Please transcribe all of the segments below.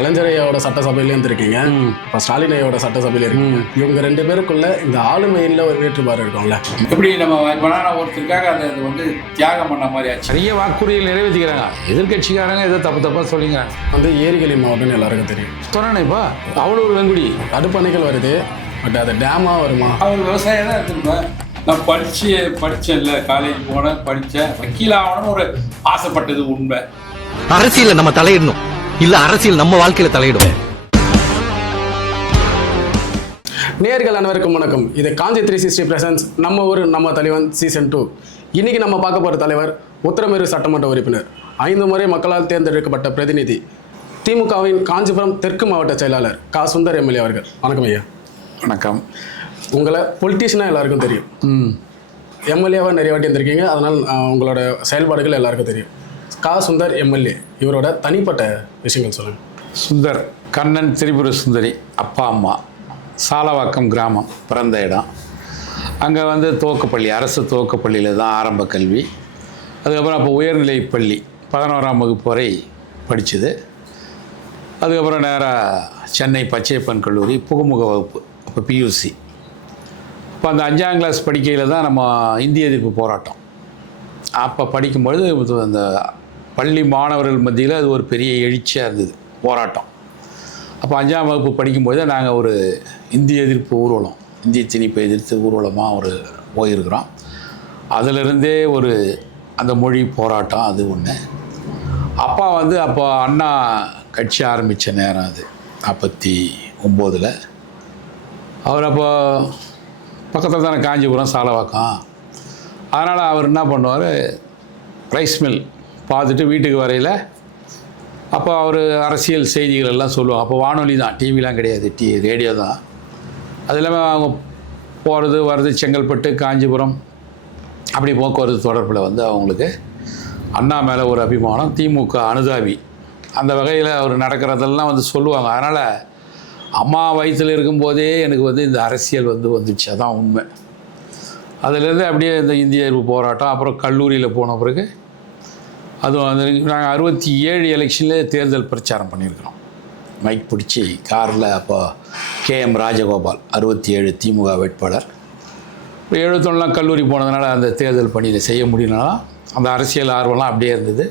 கலைஞர் ஐயாவோட சட்டசபையில இருந்திருக்கீங்க, இப்போ ஸ்டாலின் ஐயாவோட சட்டசபையில இருக்கீங்க. இவங்க ரெண்டு பேருக்குள்ள இந்த ஆளுமையில ஒரு வேற்றுப்பாடு இருக்கும்ல. எப்படி நம்ம ஒருத்தருக்காக அதை வந்து தியாகம் பண்ண மாதிரி ஆச்சு. நிறைய வாக்குறுதிகள் நிறைவேற்றிக்கிறாங்க. எதிர்கட்சிக்காரங்க ஏதோ தப்பாக சொல்லிங்க. வந்து ஏரிகளின் மாவட்டம்னு எல்லாருக்கும் தெரியும். சொன்னேன்ப்பா, அவ்வளோ ஒரு வெங்குடி தடுப்பணைகள் வருது, பட் அது டேமா வருமா? அவர் விவசாயம் தான் இருந்திருப்பேன். நான் படித்தேன்ல, காலேஜ் போனேன், படித்தேன், வக்கீல் ஆகணும்னு ஒரு ஆசைப்பட்டது உண்மை. அரசியல நம்ம தலையிடணும், இல்ல அரசியல் நம்ம வாழ்க்கையில தலையிடும். நேயர்கள் அனைவருக்கும் வணக்கம். இது காஞ்சி 360 பிரசன்ஸ் நம்ம ஊர் நம்ம தலைவன் சீசன் 2. இன்னைக்கு நம்ம பார்க்க போகிற தலைவர் உத்தரமேரு சட்டமன்ற உறுப்பினர், 5 முறை மக்களால் தேர்ந்தெடுக்கப்பட்ட பிரதிநிதி, திமுகவின் காஞ்சிபுரம் தெற்கு மாவட்ட செயலாளர் கா. சுந்தர் எம்எல்ஏ அவர்கள். வணக்கம் ஐயா. வணக்கம். உங்களை பொலிட்டீஷியனாக எல்லாருக்கும் தெரியும், எம்எல்ஏவாக நிறைய வாட்டி இருந்திருக்கீங்க, அதனால் உங்களோட செயல்பாடுகள் எல்லாருக்கும் தெரியும். கா. சுந்தர் எம்எல்ஏ இவரோட தனிப்பட்ட விஷயங்கள் சொல்லுங்கள். சுந்தர் கண்ணன் திரிபுர சுந்தரி அப்பா அம்மா, சாலவாக்கம் கிராமம் பிறந்த இடம். அங்கே வந்து துவக்கப்பள்ளி, அரசு துவக்கப்பள்ளியில் தான் ஆரம்ப கல்வி. அதுக்கப்புறம் அப்போ உயர்நிலைப் பள்ளி 11ஆம் வகுப்பு வரை படித்தது. அதுக்கப்புறம் நேராக சென்னை பச்சையப்பன் கல்லூரி புகுமுக வகுப்பு, அப்போ பியூசி. இப்போ அந்த 5ஆம் கிளாஸ் படிக்கையில் தான் நம்ம இந்திய எதிர்ப்பு போராட்டம். அப்போ படிக்கும்பொழுது அந்த பள்ளி மாணவர்கள் மத்தியில் அது ஒரு பெரிய எழுச்சியாக இருந்தது போராட்டம். அப்போ 5ஆம் வகுப்பு படிக்கும்போது நாங்கள் ஒரு இந்திய எதிர்ப்பு ஊர்வலம், இந்திய திணிப்பை எதிர்த்து ஊர்வலமாக ஒரு போயிருக்கிறோம். அதிலிருந்தே ஒரு அந்த மொழி போராட்டம் அது ஒன்று. அப்பா வந்து அப்போ அண்ணா கட்சி ஆரம்பித்த நேரம் அது 49. அவர் அப்போ பக்கத்தில் தானே காஞ்சிபுரம் சாலவாக்கம். அதனால் அவர் என்ன பண்ணுவார், ரைஸ் மில் பார்த்துட்டு வீட்டுக்கு வரையில் அப்போ அவர் அரசியல் செய்திகள் எல்லாம் சொல்லுவாங்க. அப்போ வானொலி தான், டிவிலாம் கிடையாது, ரேடியோ தான். அது இல்லாமல் அவங்க போகிறது வர்றது செங்கல்பட்டு காஞ்சிபுரம் அப்படி போக்குவரத்து தொடர்பில் வந்து அவங்களுக்கு அண்ணா மேலே ஒரு அபிமானம், திமுக அனுதாபி. அந்த வகையில் அவர் நடக்கிறதெல்லாம் வந்து சொல்லுவாங்க. அதனால் அம்மா வயசில் இருக்கும்போதே எனக்கு வந்து இந்த அரசியல் வந்துச்சு, அதான் உண்மை. அதிலேருந்து அப்படியே இந்த இந்திய எதிர்ப்பு போராட்டம். அப்புறம் கல்லூரியில் போன பிறகு அதுவும் வந்து நாங்கள் 67 எலெக்ஷனில் தேர்தல் பிரச்சாரம் பண்ணியிருக்கிறோம். மைக் பிடிச்சி காரில். அப்போ KM ராஜகோபால் 67 திமுக வேட்பாளர். இப்போ 71 கல்லூரி போனதுனால அந்த தேர்தல் பணியில் செய்ய முடியலனாலும் அந்த அரசியல் ஆர்வம்லாம் அப்படியே இருந்தது.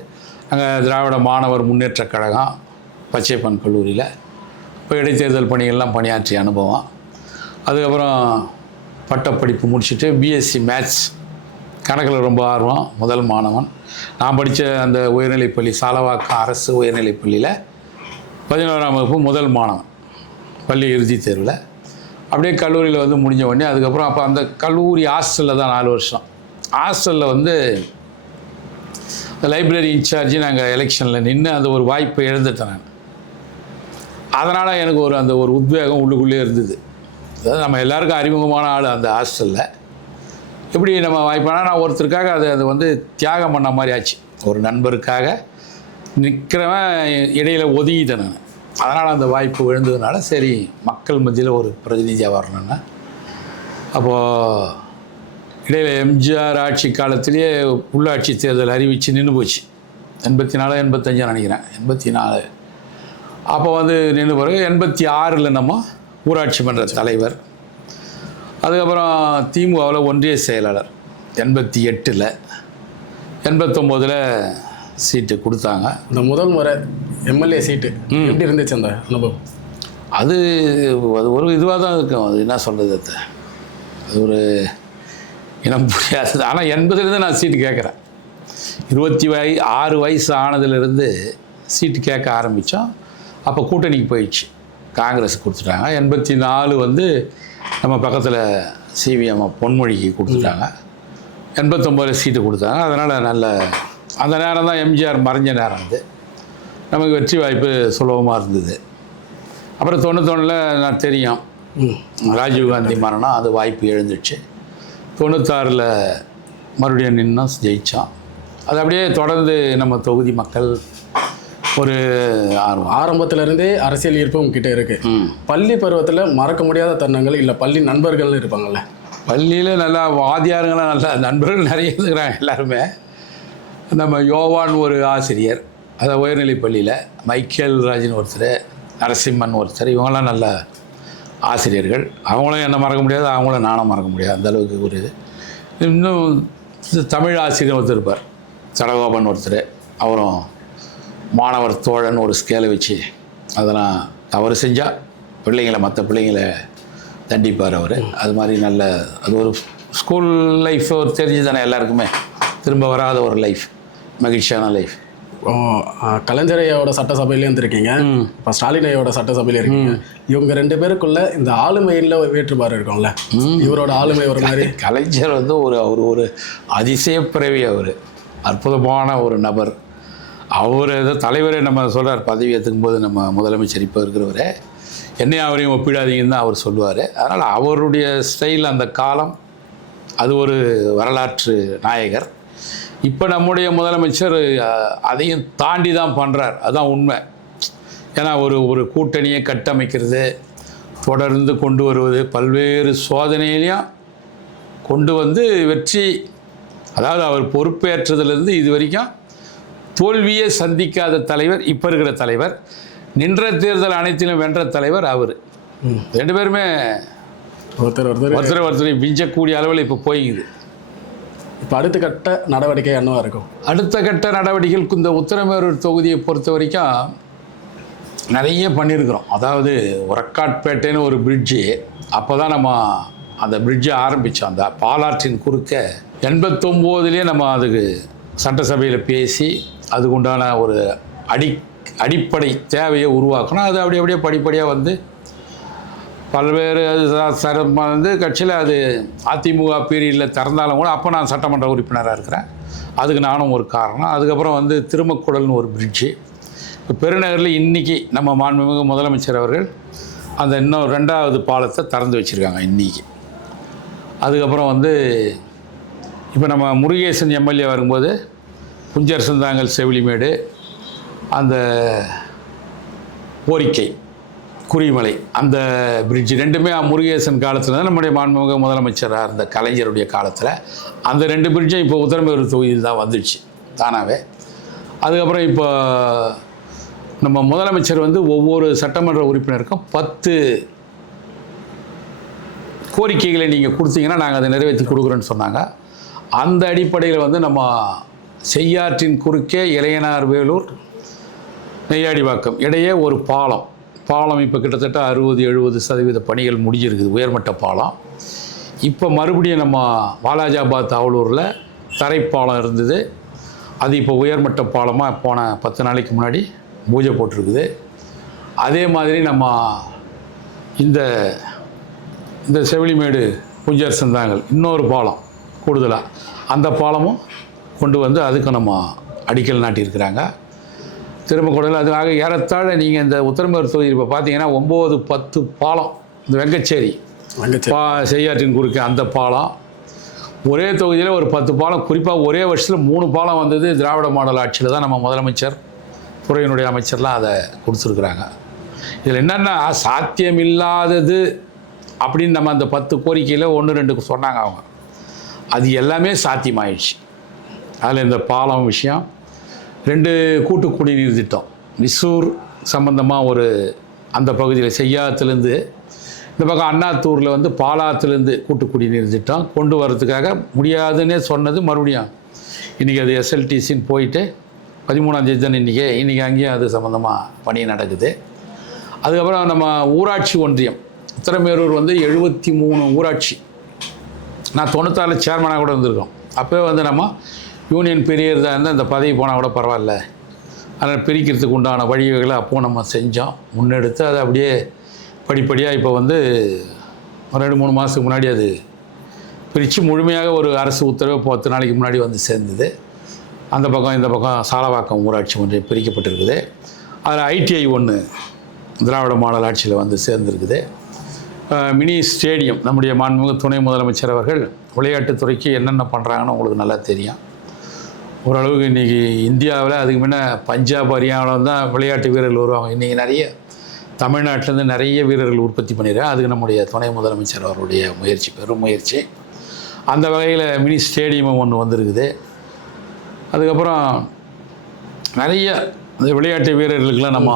அங்கே திராவிட மாணவர் முன்னேற்றக் கழகம் பச்சையப்பன் கல்லூரியில் இப்போ இடைத்தேர்தல் பணிகள்லாம் பணியாற்றிய அனுபவம். அதுக்கப்புறம் பட்டப்படிப்பு முடிச்சுட்டு பிஎஸ்சி மேத்ஸ், கணக்கில் ரொம்ப ஆர்வம், முதல் மாணவன். நான் படித்த அந்த உயர்நிலைப்பள்ளி சாலவாக்கம் அரசு உயர்நிலைப்பள்ளியில் 11ஆம் வகுப்பு முதல் மாணவன், பள்ளி இறுதித் தேர்வில். அப்படியே கல்லூரியில் வந்து முடிஞ்ச உடனே அதுக்கப்புறம் அப்போ அந்த கல்லூரி ஹாஸ்டலில் தான் 4 வருஷம். ஹாஸ்டலில் வந்து லைப்ரரி இன்சார்ஜி நாங்கள் எலெக்ஷனில் நின்று அந்த ஒரு வாய்ப்பை இழந்துட்டேன் நான். அதனால் எனக்கு அந்த ஒரு உத்வேகம் உள்ளுக்குள்ளே இருந்தது. அதாவது நம்ம எல்லாருக்கும் அறிமுகமான ஆள் அந்த ஹாஸ்டலில். எப்படி நம்ம வாய்ப்பானா நான் ஒருத்தருக்காக அது வந்து தியாகம் பண்ண மாதிரி ஆச்சு. ஒரு நண்பருக்காக நிற்கிறவன் இடையில் ஒதுங்கிட்டேன் நான். அதனால் அந்த வாய்ப்பு விழுந்ததுனால சரி மக்கள் மத்தியில் ஒரு பிரதிநிதியாக வரணுன்னா, அப்போது இடையில் எம்ஜிஆர் ஆட்சி காலத்திலேயே உள்ளாட்சி தேர்தல் அறிவித்து நின்று போச்சு. 84 85 நினைக்கிறேன், 84. அப்போ வந்து நின்று பிறகு 86 நம்ம ஊராட்சி மன்ற தலைவர். அதுக்கப்புறம் திமுகவில் ஒன்றிய செயலாளர் 88. 89 சீட்டு கொடுத்தாங்க. இந்த முதல் முறை எம்எல்ஏ சீட்டு எப்படி இருந்துச்சு அந்த அனுபவம்? அது ஒரு இதுவாக தான் இருக்கும். அது என்ன சொல்கிறது, அது ஒரு இனம் புரியாது. ஆனால் 80லேருந்து நான் சீட்டு கேட்குறேன். 26 வயசு ஆனதுலேருந்து சீட்டு கேட்க ஆரம்பித்தோம். அப்போ கூட்டணிக்கு போயிடுச்சு, காங்கிரஸ் கொடுத்துட்டாங்க. 84 வந்து நம்ம பக்கத்தில் சிவிஎம் பொன்மொழிக்கு கொடுத்துட்டாங்க. 89 சீட்டு கொடுத்தாங்க. அதனால் நல்ல அந்த நேரம் தான் எம்ஜிஆர் மறைஞ்ச நேரம். அது நமக்கு வெற்றி வாய்ப்பு சுலபமாக இருந்தது. அப்புறம் 91 நான் தெரியும், ராஜீவ்காந்தி மரணம், அது வாய்ப்பு எழுந்துச்சு. 96 மறுபடியும் நின்னோம், ஜெயித்தோம். அது அப்படியே தொடர்ந்து நம்ம தொகுதி மக்கள் ஒரு ஆரம்பத்திலேருந்தே அரசியல் ஈர்ப்பு உங்ககிட்ட இருக்குது. பள்ளி பருவத்தில் மறக்க முடியாத தருணங்கள் இல்லை பள்ளி நண்பர்கள்னு இருப்பாங்கள்ல? பள்ளியில் நல்லா வாத்தியாருங்களாம் நல்லா நண்பர்கள் நிறைய இருக்கிறாங்க எல்லாருமே. நம்ம யோவான் ஒரு ஆசிரியர், அதை உயர்நிலைப் பள்ளியில் மைக்கேல் ராஜின் ஒருத்தர், நரசிம்மன் ஒருத்தர், இவங்களாம் நல்ல ஆசிரியர்கள். அவங்களும் என்ன மறக்க முடியாது, அவங்களும் நானும் மறக்க முடியாது, அந்தளவுக்கு ஒரு இது. இன்னும் தமிழ் ஆசிரியர் ஒருத்தர் இருப்பார், சடகோபன் ஒருத்தர். அவரும் மாணவர் தோழன் ஒரு ஸ்கேலை வச்சு அதெல்லாம் தவறு செஞ்சால் மற்ற பிள்ளைங்களை தண்டிப்பார் அவர். அது மாதிரி நல்ல அது ஒரு ஸ்கூல் லைஃப் ஒரு தெரிஞ்சு தானே எல்லாருக்குமே, திரும்ப வராத ஒரு லைஃப், மகிழ்ச்சியான லைஃப். கலைஞர் ஐயாவோட சட்டசபையிலேயும் இருந்திருக்கீங்க, இப்போ ஸ்டாலின் ஐயாவோட சட்டசபையில இருக்கீங்க. இவங்க 2 பேருக்குள்ள இந்த ஆளுமையில் வேற்றுபாடு இருக்கும்ல, இவரோட ஆளுமை ஒரு மாதிரி. கலைஞர் வந்து அவர் ஒரு அதிசயப்பிறவி, அவர் அற்புதமான ஒரு நபர். அவர் ஏதோ தலைவரே நம்ம சொல்கிறார், பதவி ஏற்றுக்கும் போது நம்ம முதலமைச்சர் இப்போ இருக்கிறவரே என்னையும் அவரையும் ஒப்பிடாதீங்கன்னு தான் அவர் சொல்லுவார். அதனால் அவருடைய ஸ்டைல், அந்த காலம், அது ஒரு வரலாற்று நாயகர். இப்போ நம்முடைய முதலமைச்சர் அதையும் தாண்டி தான் பண்ணுறார், அதுதான் உண்மை. ஏன்னா ஒரு கூட்டணியை கட்டமைக்கிறது, தொடர்ந்து கொண்டு வருவது, பல்வேறு சோதனையிலையும் கொண்டு வந்து வெற்றி. அதாவது அவர் பொறுப்பேற்றதுலேருந்து இது வரைக்கும் தோல்வியே சந்திக்காத தலைவர் இப்போ இருக்கிற தலைவர். நின்ற தேர்தல் அனைத்திலும் வென்ற தலைவர் அவர். 2 பேருமே ஒருத்தரை விஞ்சக்கூடிய அளவில் இப்போ போய்க்குது. இப்போ அடுத்த கட்ட நடவடிக்கை என்னவா இருக்கும்? அடுத்த கட்ட நடவடிக்கைகளுக்கு இந்த உத்திரமேரூர் தொகுதியை பொறுத்த வரைக்கும் நிறைய பண்ணியிருக்கிறோம். அதாவது உரக்காட்பேட்டைன்னு ஒரு பிரிட்ஜு, அப்போ தான் நம்ம அந்த பிரிட்ஜை ஆரம்பித்தோம். அந்த பாலாற்றின் குறுக்க 89லேயே நம்ம அதுக்கு சட்டசபையில் பேசி அதுக்கு உண்டான ஒரு அடிப்படை தேவையை உருவாக்கணும். அது அப்படியே படிப்படியாக வந்து பல்வேறு வந்து கட்சியில் அது அதிமுக பீரியடில் திறந்தாலும் கூட அப்போ நான் சட்டமன்ற உறுப்பினராக இருக்கிறேன், அதுக்கு நானும் ஒரு காரணம். அதுக்கப்புறம் வந்து திருமக்குடல்னு ஒரு பிரிட்ஜு இப்போ பெருநகரில் இன்றைக்கி நம்ம மாண்புமிகு முதலமைச்சர் அவர்கள் அந்த இன்னும் 2வது பாலத்தை திறந்து வச்சுருக்காங்க இன்றைக்கி. அதுக்கப்புறம் வந்து இப்போ நம்ம முருகேசன் எம்எல்ஏ வரும்போது புஞ்சர் சந்தாங்கல் செவிலிமேடு, அந்த கோரிக்கை குறிமலை, அந்த பிரிட்ஜ் 2மே முருகேசன் காலத்தில் தான் நம்முடைய மாண்புமிகு முதலமைச்சராக இருந்த கலைஞருடைய காலத்தில். அந்த 2 பிரிட்ஜும் இப்போ உத்திரமேரூர் தொகுதியில் தான் வந்துடுச்சு தானாகவே. அதுக்கப்புறம் இப்போ நம்ம முதலமைச்சர் வந்து ஒவ்வொரு சட்டமன்ற உறுப்பினருக்கும் 10 கோரிக்கைகளை நீங்கள் கொடுத்தீங்கன்னா நாங்கள் அதை நிறைவேற்றி கொடுக்குறோன்னு சொன்னாங்க. அந்த அடிப்படையில் வந்து நம்ம செய்யாற்றின் குறுக்கே இளையனார் வேலூர் நெய்யாடிவாக்கம் இடையே ஒரு பாலம் இப்போ கிட்டத்தட்ட 60-70% பணிகள் முடிஞ்சிருக்குது, உயர்மட்ட பாலம். இப்போ மறுபடியும் நம்ம வாலாஜாபாத் அவலூரில் தரைப்பாலம் இருந்தது, அது இப்போ உயர்மட்ட பாலமாக போன 10 நாளைக்கு முன்னாடி பூஜை போட்டிருக்குது. அதே மாதிரி நம்ம இந்த செவிலிமேடு புஞ்சர் சந்தாங்கல் இன்னொரு பாலம் கூடுதலாக, அந்த பாலமும் கொண்டு வந்து அதுக்கு நம்ம அடிக்கல் நாட்டியிருக்கிறாங்க. திருமக்குடல் அதுக்காக ஏறத்தாழ நீங்கள் இந்த உத்திரமேரூர் தொகுதி இப்போ பார்த்தீங்கன்னா 9-10 பாலம், இந்த வெங்கச்சேரி செய்யாற்றின் குறுக்கே அந்த பாலம், ஒரே தொகுதியில் ஒரு 10 பாலம், குறிப்பாக ஒரே வருஷத்தில் 3 பாலம் வந்தது திராவிட மாடல் ஆட்சியில் தான். நம்ம முதலமைச்சர் துறையினுடைய அமைச்சர்லாம் அதை கொடுத்துருக்குறாங்க. இதில் என்னென்னா சாத்தியமில்லாதது அப்படின்னு நம்ம அந்த 10 கோரிக்கையில் 1-2 சொன்னாங்க அவங்க, அது எல்லாமே சாத்தியமாயிடுச்சு. அதில் இந்த பாலம் விஷயம், 2 கூட்டு குடிநீர் திட்டம் விசூர் சம்பந்தமாக ஒரு அந்த பகுதியில் செய்யாத்துலேருந்து இந்த பக்கம் அண்ணாத்தூரில் வந்து பாலாத்துலேருந்து கூட்டு குடிநீர் திட்டம் கொண்டு வரதுக்காக முடியாதுன்னே சொன்னது. மறுபடியும் இன்றைக்கி அது எஸ்எல்டிசின்னு போயிட்டு 13ஆம் தேதி தான் இன்றைக்கி அங்கேயும் அது சம்மந்தமாக பணி நடக்குது. அதுக்கப்புறம் நம்ம ஊராட்சி ஒன்றியம் உத்திரமேரூர் வந்து 73 ஊராட்சி, நான் 96 சேர்மனாக கூட இருந்திருக்கோம். அப்போவே வந்து நம்ம யூனியன் பிரியறதாக இருந்தால் இந்த பதவி போனால் கூட பரவாயில்ல, அதனால் பிரிக்கிறதுக்கு உண்டான வழிவகைகளை அப்போது நம்ம செஞ்சோம், முன்னெடுத்து அதை அப்படியே படிப்படியாக இப்போ வந்து 2-3 மாதத்துக்கு முன்னாடி அது பிரித்து முழுமையாக ஒரு அரசு உத்தரவு 10 நாளைக்கு முன்னாடி வந்து சேர்ந்தது. அந்த பக்கம் இந்த பக்கம் சாலவாக்கம் ஊராட்சி ஒன்றியம் பிரிக்கப்பட்டிருக்குது. அதில் ஐடிஐ 1 திராவிட மாடல் ஆட்சியில் வந்து சேர்ந்துருக்குது. மினி ஸ்டேடியம் நம்முடைய மாண்புமிகு துணை முதலமைச்சர் அவர்கள் விளையாட்டுத்துறைக்கு என்னென்ன பண்ணுறாங்கன்னு உங்களுக்கு நல்லா தெரியும். ஓரளவுக்கு இன்றைக்கி இந்தியாவில் அதுக்கு முன்னே பஞ்சாப் ஹரியானாவில் தான் விளையாட்டு வீரர்கள் வருவாங்க. இன்றைக்கி நிறைய தமிழ்நாட்டிலேருந்து நிறைய வீரர்கள் உற்பத்தி பண்ணிடுறாங்க. அதுக்கு நம்முடைய துணை முதலமைச்சர் அவருடைய முயற்சி, பெரும் முயற்சி. அந்த வகையில் மினி ஸ்டேடியமும் ஒன்று வந்திருக்குது. அதுக்கப்புறம் நிறைய இந்த விளையாட்டு வீரர்களுக்கெல்லாம் நம்ம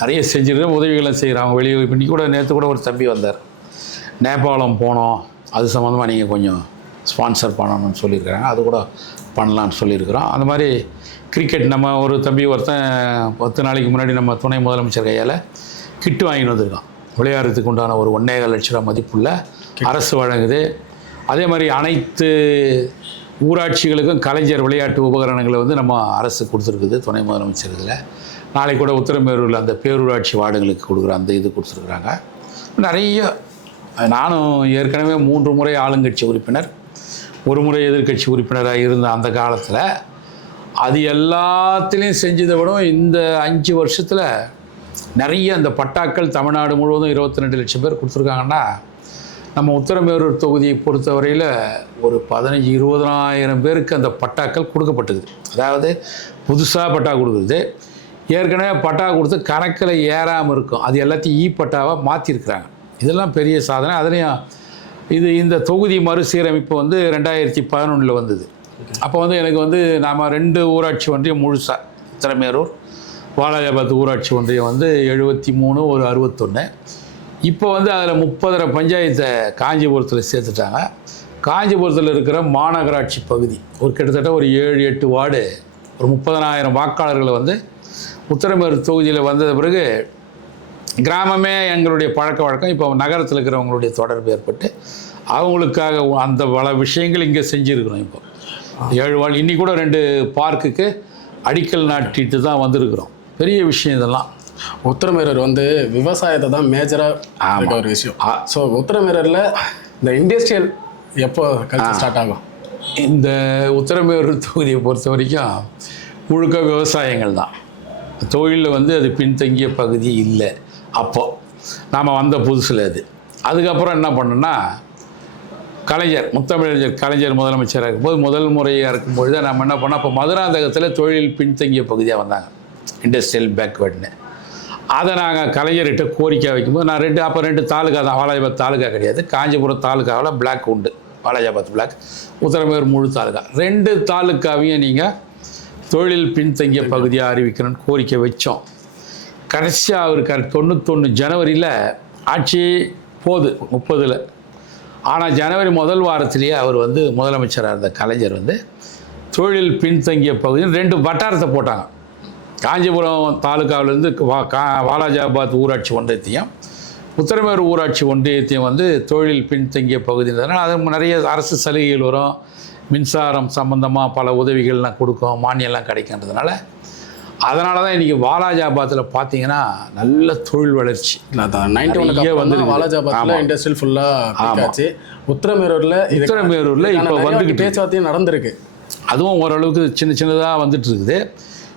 நிறைய செஞ்சுருக்கேன், உதவிகளும் செய்கிறாங்க. வெளியே இன்னைக்கு கூட நேற்று கூட ஒரு தம்பி வந்தார், நேபாளம் போனோம், அது சம்மந்தமாக நீங்கள் கொஞ்சம் ஸ்பான்சர் பண்ணணும்னு சொல்லியிருக்கிறாங்க, அது கூட பண்ணலான்னு சொல்லியிருக்கிறோம். அந்த மாதிரி கிரிக்கெட் நம்ம ஒரு தம்பி ஒருத்தன் 10 நாளைக்கு முன்னாடி நம்ம துணை முதலமைச்சர் கையால் கிட்டு வாங்கிட்டு வந்திருக்கான். விளையாடுறதுக்கு உண்டான ஒரு 1.25 லட்ச ரூபா மதிப்புள்ள அரசு வழங்குது. அதே மாதிரி அனைத்து ஊராட்சிகளுக்கும் கலைஞர் விளையாட்டு உபகரணங்களை வந்து நம்ம அரசு கொடுத்துருக்குது துணை முதலமைச்சர் இதில். நாளைக்கு கூட உத்தரமேரூரில் அந்த பேரூராட்சி வார்டுகளுக்கு கொடுக்குற அந்த இது கொடுத்துருக்குறாங்க. நிறைய நானும் ஏற்கனவே 3 முறை ஆளுங்கட்சி உறுப்பினர், 1 முறை எதிர்க்கட்சி உறுப்பினராக இருந்த அந்த காலத்தில் அது எல்லாத்துலேயும் செஞ்சதை விட இந்த 5 வருஷத்தில் நிறைய அந்த பட்டாக்கள் தமிழ்நாடு முழுவதும் 22 லட்சம் பேர் கொடுத்துருக்காங்கன்னா, நம்ம உத்தரமேரூர் தொகுதியை பொறுத்தவரையில் ஒரு 15-20,000 பேருக்கு அந்த பட்டாக்கள் கொடுக்கப்பட்டது. அதாவது புதுசாக பட்டா கொடுக்குறது, ஏற்கனவே பட்டா கொடுத்து கணக்கில் ஏறாமல் இருக்கும், அது எல்லாத்தையும் பட்டாவாக மாற்றிருக்கிறாங்க. இதெல்லாம் பெரிய சாதனை. அதுலேயும் இந்த தொகுதி மறுசீரமைப்பு வந்து 2011 வந்தது. அப்போ வந்து எனக்கு வந்து நாம் 2 ஊராட்சி ஒன்றியம் முழுசாக, உத்தரமேரூர் வாலாஜாபாத் ஊராட்சி ஒன்றியம் வந்து 73, ஒரு 61. இப்போ வந்து அதில் 30 பஞ்சாயத்தை காஞ்சிபுரத்தில் சேர்த்துட்டாங்க. காஞ்சிபுரத்தில் இருக்கிற மாநகராட்சி பகுதி ஒரு கிட்டத்தட்ட ஒரு 7-8 வார்டு, ஒரு 30,000 வாக்காளர்களை வந்து உத்தரமேரூர் தொகுதியில் வந்த பிறகு கிராமமே எங்களுடைய பழக்க வழக்கம் இப்போ நகரத்தில் இருக்கிறவங்களுடைய தொடர்பு ஏற்பட்டு அவங்களுக்காக அந்த பல விஷயங்கள் இங்கே செஞ்சுருக்கிறோம். இப்போ 7 வார்டு இன்னி கூட 2 பார்க்குக்கு அடிக்கல் நாட்டிட்டு தான் வந்திருக்கிறோம். பெரிய விஷயம் இதெல்லாம். உத்தரமேரூர் வந்து விவசாயத்தை தான் மேஜராக இருக்க ஒரு விஷயம். ஸோ உத்தரமேரூரில் இந்த இண்டஸ்ட்ரியல் எப்போ கல்ச்சர் ஸ்டார்ட் ஆகும்? இந்த உத்தரமேரூர் தொகுதியை பொறுத்த வரைக்கும் முழுக்க விவசாயங்கள் தான். தொழிலில் வந்து அது பின்தங்கிய பகுதி இல்லை. அப்போது நாம் வந்த புதுசில் அதுக்கப்புறம் என்ன பண்ணோன்னா, முத்தமிழறிஞர் கலைஞர் முதலமைச்சராக இருக்கும்போது முதல் முறையாக இருக்கும்பொழுது நம்ம என்ன பண்ணோம், அப்போ மதுராந்தகத்தில் தொழில் பின்தங்கிய பகுதியாக வந்தாங்க, இண்டஸ்ட்ரியல் பேக்வேர்டுன்னு. அதை நாங்கள் கலைஞர்கிட்ட கோரிக்கை வைக்கும்போது நான் 2 தாலுக்கா தான், வாலாஜாபாத் தாலுக்கா கிடையாது, காஞ்சிபுரம் தாலுக்காவில் பிளாக் உண்டு, வாலாஜாபாத் பிளாக், உத்தரமேரூர் முழு தாலுக்கா, 2 தாலுக்காவையும் நீங்கள் தொழில் பின்தங்கிய பகுதியாக அறிவிக்கணும்னு கோரிக்கை வச்சோம். கடைசியாக அவர் 91 ஜனவரியில் ஆட்சி போகுது 30. ஆனால் ஜனவரி முதல் வாரத்திலேயே அவர் வந்து முதலமைச்சராக இருந்த கலைஞர் வந்து தொழில் பின்தங்கிய பகுதியில் 2 வட்டாரத்தை போட்டாங்க. காஞ்சிபுரம் தாலுக்காவிலேருந்து வாலாஜாபாத் ஊராட்சி ஒன்றியத்தையும் உத்தரமேரூர் ஊராட்சி ஒன்றியத்தையும் வந்து தொழில் பின்தங்கிய பகுதின்றதுனால அது நிறைய அரசு சலுகைகள் வரும், மின்சாரம் சம்பந்தமாக பல உதவிகள்லாம் கொடுக்கும், மானியம்லாம் கிடைக்கின்றதுனால அதனால தான் இன்றைக்கி வாலாஜாபாத்தில் பார்த்தீங்கன்னா நல்ல தொழில் வளர்ச்சி. 91 வந்து வாலாஜாபாத்தில் இண்டஸ்ட்ரியல் ஃபுல்லாக ஆச்சு. உத்தரமேரூரில் இப்போ வந்துக்கிட்டு பேச்சுவார்த்தையும் நடந்திருக்கு. அதுவும் ஓரளவுக்கு சின்னதாக வந்துட்டு இருக்குது.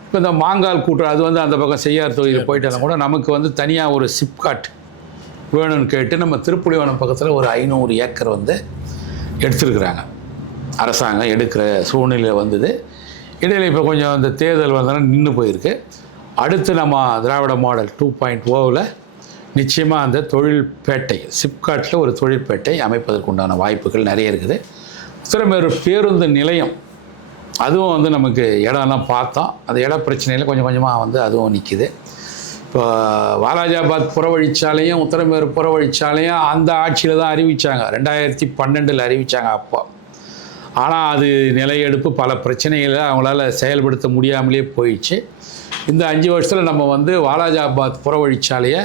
இப்போ இந்த மாங்கால் கூட்டுறவு அது வந்து அந்த பக்கம் செய்யார் தொகுதியில் போயிட்டாலும் கூட நமக்கு வந்து தனியாக ஒரு சிப்காட் வேணும்னு கேட்டு நம்ம திருப்புலிவனம் பக்கத்தில் ஒரு 500 ஏக்கர் வந்து எடுத்துருக்குறாங்க. அரசாங்கம் எடுக்கிற சூழ்நிலை வந்தது. இடையில் இப்போ கொஞ்சம் அந்த தேர்தல் வந்தாலும் நின்று போயிருக்கு. அடுத்து நம்ம திராவிட மாடல் 2.0வில் நிச்சயமாக அந்த தொழில்பேட்டை சிப்காட்டில் ஒரு தொழிற்பேட்டை அமைப்பதற்குண்டான வாய்ப்புகள் நிறைய இருக்குது. உத்தரமேரூர் பேருந்து நிலையம் அதுவும் வந்து நமக்கு இடம்லாம் பார்த்தோம். அந்த இட பிரச்சனையில் கொஞ்சம் கொஞ்சமாக வந்து அதுவும் நிற்கிது. இப்போ வாலாஜாபாத் புறவழிச்சாலையும் உத்தரமேரூர் புறவழிச்சாலையும் அந்த ஆட்சியில் தான் அறிவித்தாங்க, 2012 அறிவித்தாங்க அப்போ. ஆனால் அது நிலையெடுப்பு பல பிரச்சனைகளை அவங்களால செயல்படுத்த முடியாமலே போயிடுச்சு. இந்த 5 வருஷத்தில் நம்ம வந்து வாலாஜாபாத் புறவழிச்சாலையை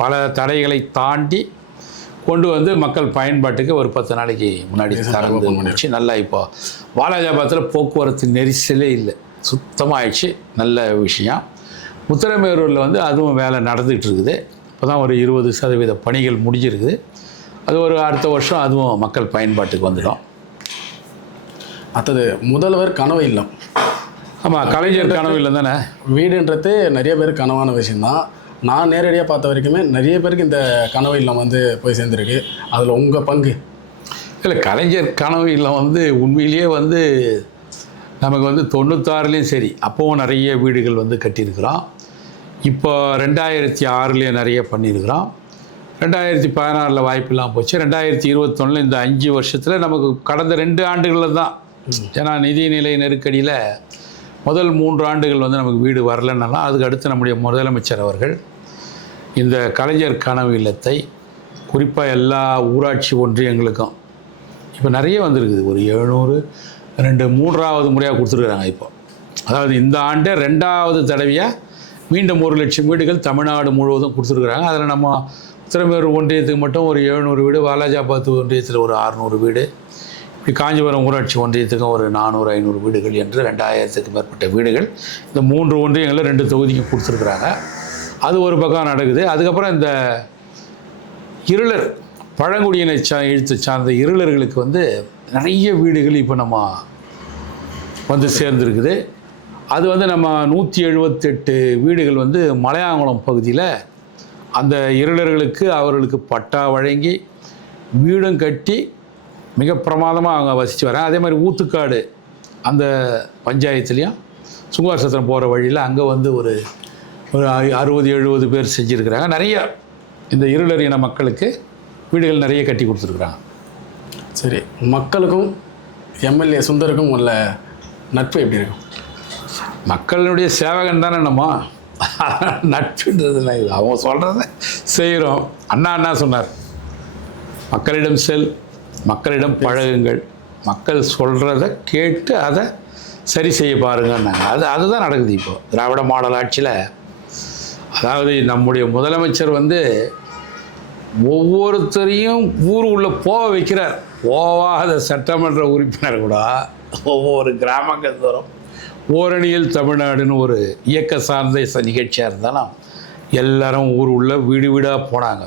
பல தடைகளை தாண்டி கொண்டு வந்து மக்கள் பயன்பாட்டுக்கு ஒரு 10 நாளைக்கு முன்னாடி திறந்து முடிச்சு நல்லா இப்போ வாலாஜாபாத்தில் போக்குவரத்து நெரிசலே இல்லை, சுத்தமாகிடுச்சு. நல்ல விஷயம். உத்தரமேரூரில் வந்து அதுவும் வேலை நடந்துகிட்டு இருக்குது. இப்போ தான் ஒரு 20% பணிகள் முடிஞ்சிருக்குது. அது ஒரு அடுத்த வருஷம் அதுவும் மக்கள் பயன்பாட்டுக்கு வந்துடும். அடுத்தது முதல்வர் கனவு இல்லம். ஆமாம், கலைஞர் கனவு இல்லம் தானே. வீடுன்றது நிறைய பேருக்கு கனவான விஷயந்தான். நான் நேரடியாக பார்த்த வரைக்குமே நிறைய பேருக்கு இந்த கனவு இல்லம் வந்து போய் சேர்ந்துருக்கு. அதில் உங்கள் பங்கு? இல்லை, கலைஞர் கனவு இல்லம் வந்து உண்மையிலேயே வந்து நமக்கு வந்து 96லேயும் சரி அப்போவும் நிறைய வீடுகள் வந்து கட்டியிருக்கிறோம். இப்போ 2006லேயே நிறைய பண்ணியிருக்கிறோம். 2016 வாய்ப்பெல்லாம் போச்சு. 2021 இந்த 5 வருஷத்தில் நமக்கு கடந்த 2 ஆண்டுகளில் தான், ஏன்னா நிதிநிலை நெருக்கடியில் முதல் 3 ஆண்டுகள் வந்து நமக்கு வீடு வரலன்னாலும் அதுக்கு அடுத்து நம்முடைய முதலமைச்சர் அவர்கள் இந்த கலைஞர் கனவு இல்லத்தை குறிப்பாக எல்லா ஊராட்சி ஒன்றியங்களுக்கும் இப்போ நிறைய வந்திருக்குது. ஒரு 700 மூன்றாவது முறையாக கொடுத்துருக்குறாங்க. இப்போ அதாவது இந்த ஆண்டு 2வது தடவையாக மீண்டும் 1 லட்சம் வீடுகள் தமிழ்நாடு முழுவதும் கொடுத்துருக்குறாங்க. அதில் நம்ம உத்திரமேரூர் ஒன்றியத்துக்கு மட்டும் ஒரு 700 வீடு, வாலாஜாபாத் ஒன்றியத்தில் ஒரு 600 வீடு, இப்படி காஞ்சிபுரம் ஊராட்சி ஒன்றியத்துக்கும் ஒரு 400-500 வீடுகள் என்று 2000க்கும் மேற்பட்ட வீடுகள் இந்த 3 ஒன்றியங்களில் 2 தொகுதிக்கு கொடுத்துருக்குறாங்க. அது ஒரு பக்கம் நடக்குது. அதுக்கப்புறம் இந்த இருளர் பழங்குடியினை எழுத்து சார்ந்த இருளர்களுக்கு வந்து நிறைய வீடுகள் இப்போ நம்ம வந்து சேர்ந்துருக்குது. அது வந்து நம்ம 178 வீடுகள் வந்து மலையாங்குளம் பகுதியில் அந்த இருளர்களுக்கு அவர்களுக்கு பட்டா வழங்கி வீடும் கட்டி மிக பிரமாதமாக அவங்க வசித்து வராங்க. அதே மாதிரி ஊத்துக்காடு அந்த பஞ்சாயத்துலேயும் சுங்குவார் சத்திரம் போகிற வழியில் அங்கே வந்து ஒரு 60-70 பேர் செஞ்சுருக்கிறாங்க. நிறைய இந்த இருளர் இன மக்களுக்கு வீடுகள் நிறைய கட்டி கொடுத்துருக்குறாங்க. சரி, மக்களுக்கும் எம்எல்ஏ சுந்தருக்கும் உள்ள நட்பு எப்படி இருக்கும்? மக்களுடைய சேவகன் தானே நம்ம. நட்புன்றது இல்லை, இது அவங்க சொல்கிறத செய்கிறோம். அண்ணா சொன்னார், மக்களிடம் செல், மக்களிடம் பழகுங்கள், மக்கள் சொல்கிறத கேட்டு அதை சரி செய்ய பாருங்கன்னாங்க. அதுதான் நடக்குது இப்போ திராவிட மாடல் ஆட்சியில். அதாவது நம்முடைய முதலமைச்சர் வந்து ஒவ்வொருத்தரையும் ஊர் உள்ள போக வைக்கிறார். போவாத சட்டமன்ற உறுப்பினர் கூட ஒவ்வொரு கிராமங்கள் தோறும் ஓரணியில் தமிழ்நாடுன்னு ஒரு இயக்க சார்ந்த நிகழ்ச்சியாக இருந்தாலும் எல்லாரும் ஊர் உள்ள வீடு வீடாக போனாங்க.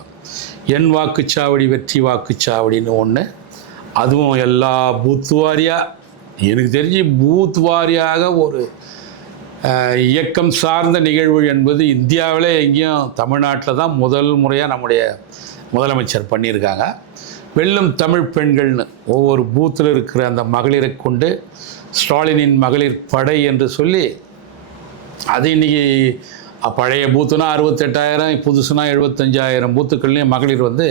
என் வாக்குச்சாவடி வெற்றி வாக்குச்சாவடின்னு ஒன்று, அதுவும் எல்லா பூத் வாரியாக, எனக்கு தெரிஞ்சு பூத் வாரியாக ஒரு இயக்கம் சார்ந்த நிகழ்வு என்பது இந்தியாவிலே எங்கேயும் தமிழ்நாட்டில் தான் முதல் முறையாக நம்முடைய முதலமைச்சர் பண்ணியிருக்காங்க. வெல்லும் தமிழ் பெண்கள்னு ஒவ்வொரு பூத்தில் இருக்கிற அந்த மகளிரை கொண்டு ஸ்டாலினின் மகளிர் படை என்று சொல்லி, அது இன்றைக்கி பழைய பூத்துனா 68,000, புதுசுனா 75,000 பூத்துக்கள்லேயும் மகளிர் வந்து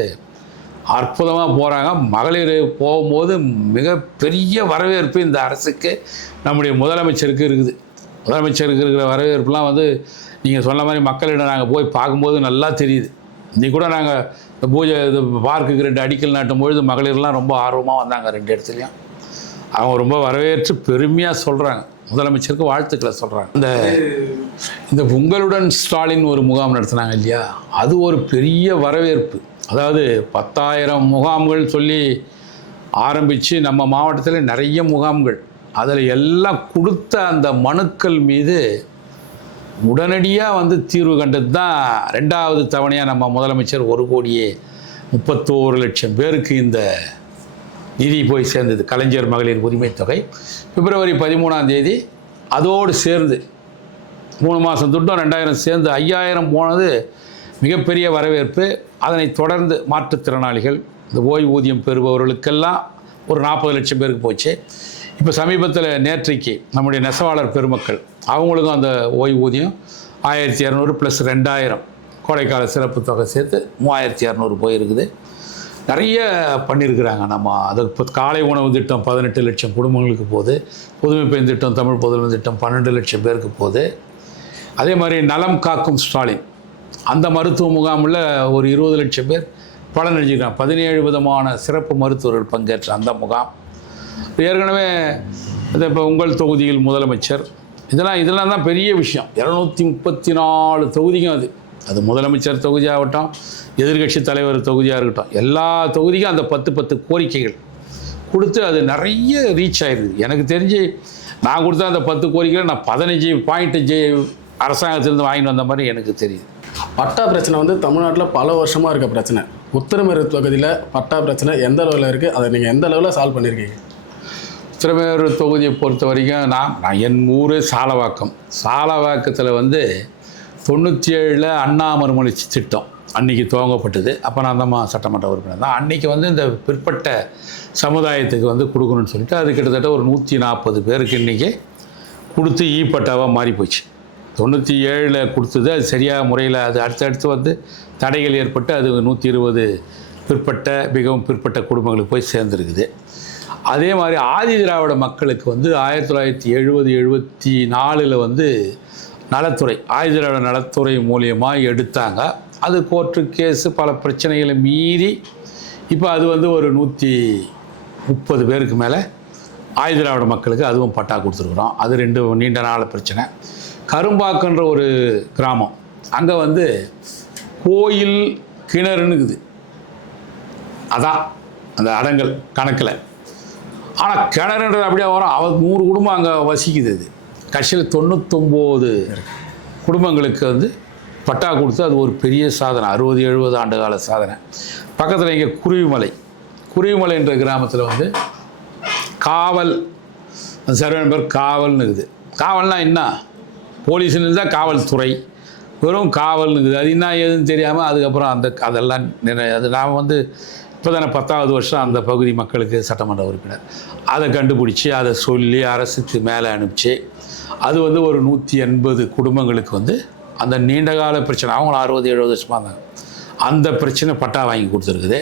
அற்புதமாக போகிறாங்க. மகளிர் போகும்போது மிகப்பெரிய வரவேற்பு இந்த அரசுக்கு நம்முடைய முதலமைச்சருக்கு இருக்குது. முதலமைச்சருக்கு இருக்கிற வரவேற்புலாம் வந்து நீங்கள் சொன்ன மாதிரி மக்களிடம் நாங்கள் போய் பார்க்கும்போது நல்லா தெரியுது. இன்றைக்கி கூட நாங்கள் இந்த பூஜை இது பார்க்குக்கு 2 அடிக்கல் நாட்டும் பொழுது மகளிர்லாம் ரொம்ப ஆர்வமாக வந்தாங்க 2 இடத்துலையும். அவங்க ரொம்ப வரவேற்று பெருமையாக சொல்கிறாங்க, முதலமைச்சருக்கு வாழ்த்துக்களை சொல்கிறாங்க. இந்த உங்களுடன் ஸ்டாலின் ஒரு முகாம் நடத்தினாங்க இல்லையா, அது ஒரு பெரிய வரவேற்பு. அதாவது 10,000 முகாம்கள் சொல்லி ஆரம்பித்து நம்ம மாவட்டத்தில் நிறைய முகாம்கள், அதில் எல்லாம் கொடுத்த அந்த மனுக்கள் மீது உடனடியாக வந்து தீர்வு கண்டது தான் 2வது தவணையாக நம்ம முதலமைச்சர் 1,31,00,000 பேருக்கு இந்த நிதி போய் சேர்ந்தது. கலைஞர் மகளிர் உரிமை தொகை பிப்ரவரி 13ஆம் தேதி அதோடு சேர்ந்து 3 மாதம் திட்டம் 2,000 சேர்ந்து 5,000 போனது மிகப்பெரிய வரவேற்பு. அதனைத் தொடர்ந்து மாற்றுத்திறனாளிகள், இந்த ஓய்வூதியம் பெறுபவர்களுக்கெல்லாம் ஒரு 40 லட்சம் பேருக்கு போச்சு. இப்போ சமீபத்தில் நேற்றைக்கு நம்முடைய நெசவாளர் பெருமக்கள் அவங்களுக்கும் அந்த ஓய்வூதியம் 1,200 + 2,000 கோடைக்கால சிறப்பு தொகை சேர்த்து 3,200 போயிருக்குது. நிறைய பண்ணியிருக்கிறாங்க. நம்ம அது இப்போ காலை உணவு திட்டம் 18 லட்சம் குடும்பங்களுக்கு போகுது. புதுமை பெண் திட்டம், தமிழ் புதல்வன் திட்டம் 12 லட்சம் பேருக்கு போகுது. அதே மாதிரி நலம் காக்கும் ஸ்டாலின் அந்த மருத்துவ முகாமில் ஒரு 20 லட்சம் பேர் பலனடைஞ்சிருக்காங்க. 17 விதமான சிறப்பு மருத்துவர்கள் பங்கேற்ற அந்த முகாம். ஏற்கனவே இப்போ உங்கள் தொகுதியில் முதலமைச்சர், இதெல்லாம் தான் பெரிய விஷயம். 234 தொகுதிக்கும் அது முதலமைச்சர் தொகுதியாகட்டும், எதிர்கட்சி தலைவர் தொகுதியாக இருக்கட்டும், எல்லா தொகுதிக்கும் அந்த 10 கோரிக்கைகள் கொடுத்து அது நிறைய ரீச் ஆகிடுது. எனக்கு தெரிஞ்சு நான் கொடுத்த அந்த 10 கோரிக்கையில் நான் 15 பாயிண்ட் அரசாங்கத்திலேருந்து வாங்கிட்டு வந்த மாதிரி எனக்கு தெரியுது. பட்டா பிரச்சனை வந்து தமிழ்நாட்டில் பல வருஷமாக இருக்க பிரச்சனை. உத்திரமேரூர் தொகுதியில் பட்டா பிரச்சனை எந்த அளவில் இருக்குது, அதை நீங்கள் எந்த அளவில் சால்வ் பண்ணியிருக்கீங்க? உத்திரமேரூர் தொகுதியை பொறுத்த வரைக்கும் நான் என் ஊர் சாலவாக்கத்தில் வந்து 97 அண்ணா மறுமலர்ச்சி திட்டம் அன்றைக்கி துவங்கப்பட்டது. அப்போ நான் தான் சட்டமன்ற உறுப்பினர் தான். அன்றைக்கி வந்து இந்த பிற்பட்ட சமுதாயத்துக்கு வந்து கொடுக்கணும்னு சொல்லிட்டு அது கிட்டத்தட்ட ஒரு 140 பேருக்கு இன்றைக்கி கொடுத்து பட்டாவாக மாறி போச்சு. 97 கொடுத்தது அது சரியாக முறையில் அது அடுத்தடுத்து வந்து தடைகள் ஏற்பட்டு அது 120 மிகவும் பிற்பட்ட குடும்பங்களுக்கு போய் சேர்ந்துருக்குது. அதே மாதிரி ஆதி திராவிட மக்களுக்கு வந்து 1970-74 வந்து நலத்துறை, ஆதி திராவிட நலத்துறை மூலியமாக எடுத்தாங்க. அது கோர்ட்டு கேஸு பல பிரச்சனைகளை மீறி இப்போ அது வந்து ஒரு 130 பேருக்கு மேலே ஆயுதிராவிட மக்களுக்கு அதுவும் பட்டா கொடுத்துருக்குறோம். அது 2 நீண்ட நாள் பிரச்சனை. கரும்பாக்கன்ற ஒரு கிராமம், அங்கே வந்து கோயில் கிணறுன்னு இருக்குது, அதான் அந்த அடங்கல் கணக்கில். ஆனால் கிணறுன்றது அப்படியே வரும். 100 குடும்பம் அங்கே வசிக்குது. அது கட்சியில் 99 குடும்பங்களுக்கு வந்து பட்டா கொடுத்து அது ஒரு பெரிய சாதனை, 60-70 ஆண்டு கால சாதனை. பக்கத்தில் இங்கே குருவிமலைன்ற கிராமத்தில் வந்து காவல், அந்த சர்வே நம்பர் காவல்னு இருக்குது. காவல்னால் என்ன, போலீஸ்னு இருந்தால் காவல்துறை, வெறும் காவல்னு இருக்குது. அது என்ன ஏதுன்னு தெரியாமல் அதுக்கப்புறம் அதெல்லாம் அது நாம் வந்து இப்போ தானே 10வது வருஷம் அந்த பகுதி மக்களுக்கு சட்டமன்ற உறுப்பினர். அதை கண்டுபிடிச்சி அதை சொல்லி அரசுக்கு மேலே அனுப்பிச்சு அது வந்து ஒரு 180 குடும்பங்களுக்கு வந்து அந்த நீண்டகால பிரச்சனை, அவங்களும் 60-70 வருஷமாக இருந்தாங்க, அந்த பிரச்சனை பட்டா வாங்கி கொடுத்துருக்குது.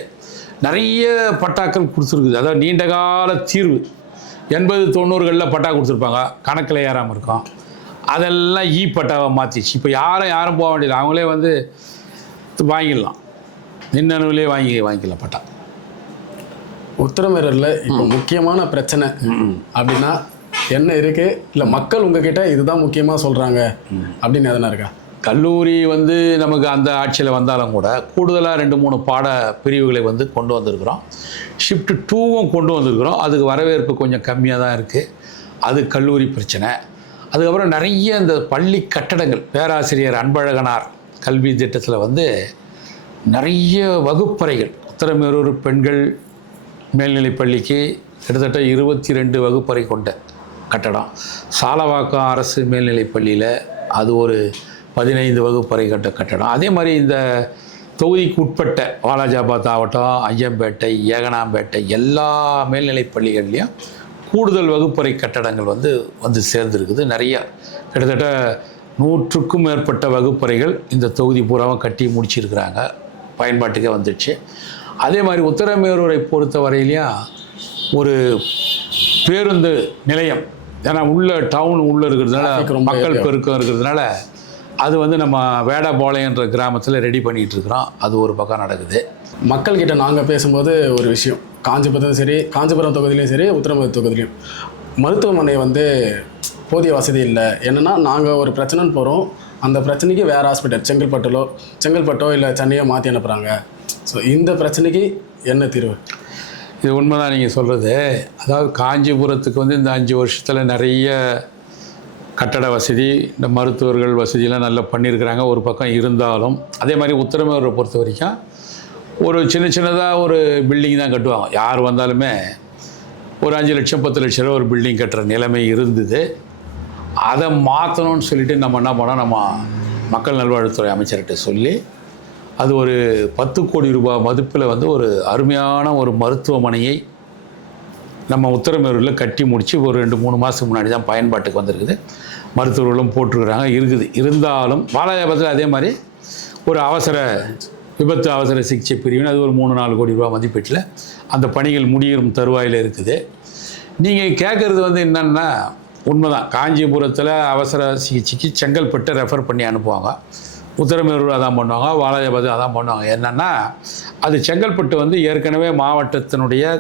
நிறைய பட்டாக்கள் கொடுத்துருக்குது. அதாவது நீண்டகால தீர்வு 80-90களில் பட்டா கொடுத்துருப்பாங்க, கணக்கில் ஏறாமல் இருக்கும். அதெல்லாம் பட்டாவை மாற்றிச்சு. இப்போ யாரும் போக வேண்டியது, அவங்களே வந்து வாங்கிடலாம், மின்னணுவிலே வாங்கிக்கலாம் பட்டா. உத்தரமேரூரில் இப்போ முக்கியமான பிரச்சனை அப்படின்னா என்ன இருக்குது? இல்லை மக்கள் உங்ககிட்ட இதுதான் முக்கியமாக சொல்கிறாங்க அப்படின்னு எதனா இருக்கா? கல்லூரி வந்து நமக்கு அந்த ஆட்சியில் வந்தாலும் கூட கூடுதலாக 2-3 பாட பிரிவுகளை வந்து கொண்டு வந்திருக்கிறோம். ஷிஃப்ட் 2வும் கொண்டு வந்திருக்கிறோம். அதுக்கு வரவேற்பு கொஞ்சம் கம்மியாக தான் இருக்குது. அது கல்லூரி பிரச்சனை. அதுக்கப்புறம் நிறைய இந்த பள்ளி கட்டடங்கள், பேராசிரியர் அன்பழகனார் கல்வி திட்டத்தில் வந்து நிறைய வகுப்பறைகள், உத்தரமேரூர் பெண்கள் மேல்நிலைப் பள்ளிக்கு கிட்டத்தட்ட 22 வகுப்பறை கொண்ட கட்டடம். சாலவாக்கம் அரசு மேல்நிலைப் பள்ளியில் அது ஒரு 15 வகுப்பறை கொண்ட கட்டடம். அதே மாதிரி இந்த தொகுதிக்கு உட்பட்ட வாலாஜாபாத் ஆகட்டும், ஐயம்பேட்டை, ஏகனாம்பேட்டை எல்லா மேல்நிலைப் பள்ளிகள்லேயும் கூடுதல் வகுப்பறை கட்டடங்கள் வந்து சேர்ந்துருக்குது. நிறையா கிட்டத்தட்ட 100க்கும் மேற்பட்ட வகுப்பறைகள் இந்த தொகுதி பூராவும் கட்டி முடிச்சிருக்கிறாங்க, பயன்பாட்டுக்கே வந்துடுச்சு. அதே மாதிரி உத்தரமேரூரை பொறுத்த வரையிலையும் ஒரு பேருந்து நிலையம், ஏன்னா உள்ள டவுன் உள்ளே இருக்கிறதுனால மக்கள் பெருக்கம் இருக்கிறதுனால அது வந்து நம்ம வேடபாளையன்ற கிராமத்தில் ரெடி பண்ணிகிட்டு இருக்கிறோம். அது ஒரு பக்கம் நடக்குது. மக்கள்கிட்ட நாங்கள் பேசும்போது ஒரு விஷயம், காஞ்சிபுரத்தும் சரி, காஞ்சிபுரம் தொகுதியிலையும் சரி, உத்தரமேரூர் தொகுதியிலையும் மருத்துவமனை வந்து போதிய வசதி இல்லை. என்னென்னா நாங்கள் ஒரு பிரச்சனைன்னு போகிறோம், அந்த பிரச்சனைக்கு வேறு ஹாஸ்பிட்டல் செங்கல்பட்டோ இல்லை சென்னையோ மாற்றி அனுப்புகிறாங்க. ஸோ இந்த பிரச்சனைக்கு என்ன தீர்வு? இது உண்மைதான் நீங்கள் சொல்கிறது. அதாவது காஞ்சிபுரத்துக்கு வந்து இந்த 5 வருஷத்தில் நிறைய கட்டட வசதி, இந்த மருத்துவர்கள் வசதியெலாம் நல்லா பண்ணியிருக்கிறாங்க ஒரு பக்கம். இருந்தாலும் அதே மாதிரி உத்தரமேரூரை பொறுத்த வரைக்கும் ஒரு சின்னதாக ஒரு பில்டிங் தான் கட்டுவாங்க. யார் வந்தாலுமே ஒரு 5 லட்சம் 10 லட்சம் ரூபா ஒரு பில்டிங் கட்டுற நிலைமை இருந்தது. அதை மாற்றணும்னு சொல்லிட்டு நம்ம என்ன பண்ணோம், நம்ம மக்கள் நல்வாழ்வுத்துறை அமைச்சர்கிட்ட சொல்லி அது ஒரு 10 கோடி ரூபாய் மதிப்பில் வந்து ஒரு அருமையான ஒரு மருத்துவமனையை நம்ம உத்தரமேரூரில் கட்டி முடித்து ஒரு 2-3 மாதத்துக்கு முன்னாடி தான் பயன்பாட்டுக்கு வந்திருக்குது. மருத்துவர்களும் போட்டிருக்கிறாங்க, இருக்குது. இருந்தாலும் வாலாஜாபாத்தில் அதே மாதிரி ஒரு விபத்து அவசர சிகிச்சை பிரிவுன்னு அது ஒரு 3-4 கோடி ரூபா மதிப்பீட்டில் அந்த பணிகள் முடியும் தருவாயில் இருக்குது. நீங்கள் கேட்குறது வந்து என்னென்னா உண்மைதான், காஞ்சிபுரத்தில் அவசர சிகிச்சைக்கு செங்கல்பட்டு ரெஃபர் பண்ணி அனுப்புவாங்க, உத்தரமேரூர் அதான் பண்ணுவாங்க, வாலாஜாபாத் அதான் பண்ணுவாங்க. என்னென்னா அது செங்கல்பட்டு வந்து ஏற்கனவே மாவட்டத்தினுடைய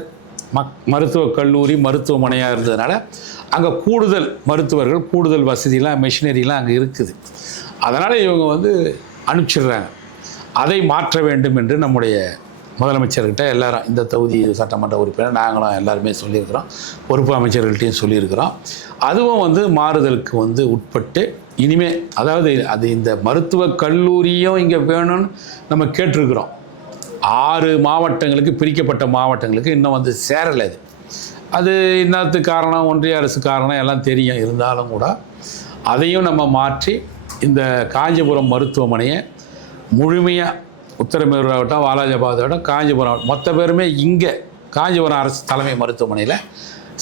மருத்துவக் கல்லூரி மருத்துவமனையாக இருந்ததுனால அங்கே கூடுதல் மருத்துவர்கள், கூடுதல் வசதிலாம், மெஷினரிலாம் அங்கே இருக்குது. அதனால் இவங்க வந்து அனுப்பிச்சிடுறாங்க. அதை மாற்ற வேண்டும் என்று நம்முடைய முதலமைச்சர்கிட்ட எல்லாரும், இந்த தொகுதி சட்டமன்ற உறுப்பினர் நாங்களும் எல்லாருமே சொல்லியிருக்கிறோம், பொறுப்பு அமைச்சர்கள்ட்டையும் சொல்லியிருக்கிறோம். அதுவும் வந்து மாறுதலுக்கு வந்து உட்பட்டு இனிமேல், அதாவது அது இந்த மருத்துவக் கல்லூரியும் இங்கே வேணும்னு நம்ம கேட்டிருக்கிறோம். 6 மாவட்டங்களுக்கு, பிரிக்கப்பட்ட மாவட்டங்களுக்கு இன்னும் வந்து சேரலை. அது இன்னத்துக்கு காரணம், ஒன்றிய அரசு காரணம் எல்லாம் தெரியும். இருந்தாலும் கூட அதையும் நம்ம மாற்றி இந்த காஞ்சிபுரம் மருத்துவமனையை முழுமையாக உத்தரமேரூர் ஆகட்டும், வாலாஜாபாத் ஆகட்டும், காஞ்சிபுரம் மொத்த பேருமே இங்கே காஞ்சிபுரம் அரசு தலைமை மருத்துவமனையில்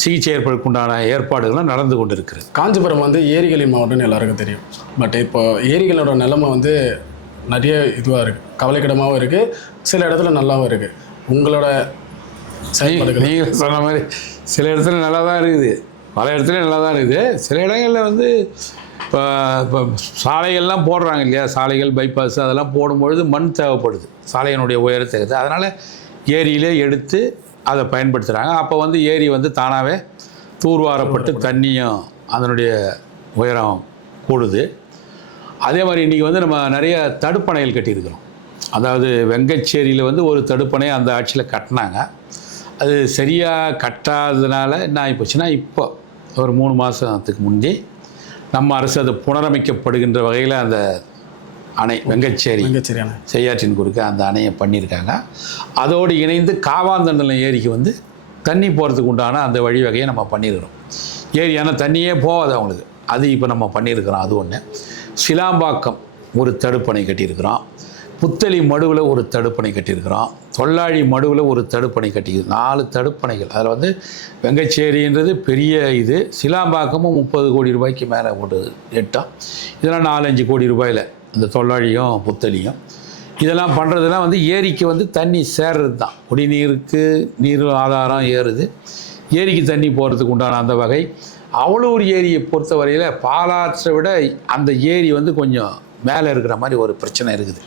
சிகிச்சை ஏற்படுக்குண்டான ஏற்பாடுகளும் நடந்து கொண்டு இருக்கிறது. காஞ்சிபுரம் வந்து ஏரிகளின் மாவட்டம்னு எல்லாருக்கும் தெரியும். பட் இப்போ ஏரிகளோட நிலைமை வந்து நிறைய இதுவாக இருக்குது, கவலைக்கிடமாகவும் இருக்குது, சில இடத்துல நல்லாவும் இருக்குது. உங்களோட செயல்பாடுகள் நீங்கள் சொன்ன மாதிரி சில இடத்துல நல்லா தான் இருக்குது, பல இடத்துல நல்லா தான் இருக்குது. சில இடங்களில் வந்து இப்போ சாலைகள்லாம் போடுறாங்க இல்லையா, சாலைகள் பைபாஸ் அதெல்லாம் போடும்பொழுது மண் தேவைப்படுது, சாலையினுடைய உயரத்துக்கு. அதனால் ஏரியிலே எடுத்து அதை பயன்படுத்துகிறாங்க. அப்போ வந்து ஏரி வந்து தானாகவே தூர்வாரப்பட்டு தண்ணியும் அதனுடைய உயரம் கூடுது. அதே மாதிரி இன்றைக்கி வந்து நம்ம நிறைய தடுப்பணைகள் கட்டியிருக்கிறோம். அதாவது வெங்கச்சேரியில் வந்து ஒரு தடுப்பணை அந்த ஆட்சியில் கட்டினாங்க. அது சரியாக கட்டாததுனால என்ன ஆகிப்போச்சுன்னா, இப்போ ஒரு 3 மாதத்துக்கு முந்தி நம்ம அரசு அது புனரமைக்கப்படுகின்ற வகையில் அந்த அணை வெங்கச்சேரி செய்யாற்றின் குறுக்க அந்த அணையை பண்ணியிருக்காங்க. அதோடு இணைந்து காவாந்தண்டலம் ஏரிக்கு வந்து தண்ணி போகிறதுக்கு உண்டான அந்த வழிவகையை நம்ம பண்ணியிருக்கிறோம். ஏரி ஆனால் தண்ணியே போகாது அவங்களுக்கு, அது இப்போ நம்ம பண்ணியிருக்கிறோம். அது ஒன்று. சிலாம்பாக்கம் ஒரு தடுப்பணை கட்டியிருக்கிறோம். புத்தளி மடுவில் ஒரு தடுப்பணை கட்டியிருக்கிறோம். தொள்ளாழி மடுவில் ஒரு தடுப்பணை கட்டியிருக்கிறோம். 4 தடுப்பணைகள். அதில் வந்து வெங்கச்சேரின்றது பெரிய இது. சிலாம்பாக்கமும் 30 கோடி ரூபாய்க்கு மேலே ஒரு எட்டம். இதெல்லாம் 4-5 கோடி ரூபாயில் இந்த தொள்ளாழியும் புத்தளியும். இதெல்லாம் பண்ணுறதுலாம் வந்து ஏரிக்கு வந்து தண்ணி சேர்றது தான். குடிநீருக்கு நீர் ஆதாரம் ஏறுது, ஏரிக்கு தண்ணி போகிறதுக்கு உண்டான அந்த வகை. அவளூர் ஏரியை பொறுத்த வரையில் பாலாற்றை விட அந்த ஏரி வந்து கொஞ்சம் மேலே இருக்கிற மாதிரி ஒரு பிரச்சனை இருக்குது.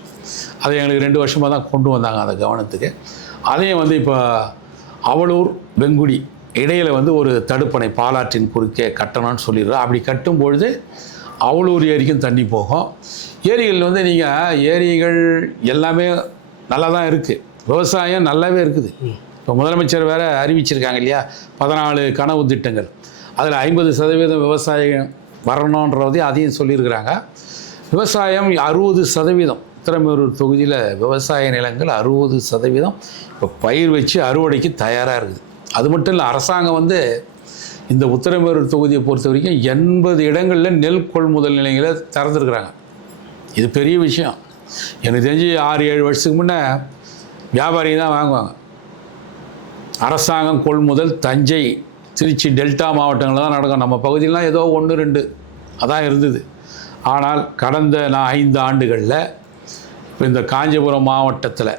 அதை எங்களுக்கு 2 வருஷமாக தான் கொண்டு வந்தாங்க அந்த கவனத்துக்கு. அதையும் வந்து இப்போ அவளூர் வெங்குடி இடையில் வந்து ஒரு தடுப்பணை பாலாற்றின் குறுக்கே கட்டணும்னு சொல்லிடுறோம். அப்படி கட்டும்பொழுது அவளூர் ஏரிக்கும் தண்ணி போகும். ஏரிகள் வந்து நீங்கள் ஏரிகள் எல்லாமே நல்லா தான் இருக்குது, விவசாயம் நல்லாவே இருக்குது. இப்போ முதலமைச்சர் வேறு அறிவிச்சிருக்காங்க இல்லையா, 14 கனவு திட்டங்கள். அதில் 50% விவசாயம் வரணுன்றதையும் அதையும் சொல்லியிருக்கிறாங்க. விவசாயம் 60%. உத்திரமேரூர் தொகுதியில் விவசாய நிலங்கள் 60% இப்போ பயிர் வச்சு அறுவடைக்கு தயாராக இருக்குது. அது மட்டும் இல்லை, அரசாங்கம் வந்து இந்த உத்திரமேரூர் தொகுதியை பொறுத்த வரைக்கும் 80 இடங்களில் நெல் கொள்முதல் நிலையங்களை திறந்துருக்குறாங்க. இது பெரிய விஷயம். எனக்கு தெரிஞ்சு 6-7 வருஷத்துக்கு முன்னே வியாபாரி தான் வாங்குவாங்க. அரசாங்கம் கொள்முதல் தஞ்சை, திருச்சி, டெல்டா மாவட்டங்களில் தான் நடக்கும். நம்ம பகுதியிலாம் ஏதோ 1-2 அதான் இருந்தது. ஆனால் கடந்த 5 ஆண்டுகளில் இப்போ இந்த காஞ்சிபுரம் மாவட்டத்தில்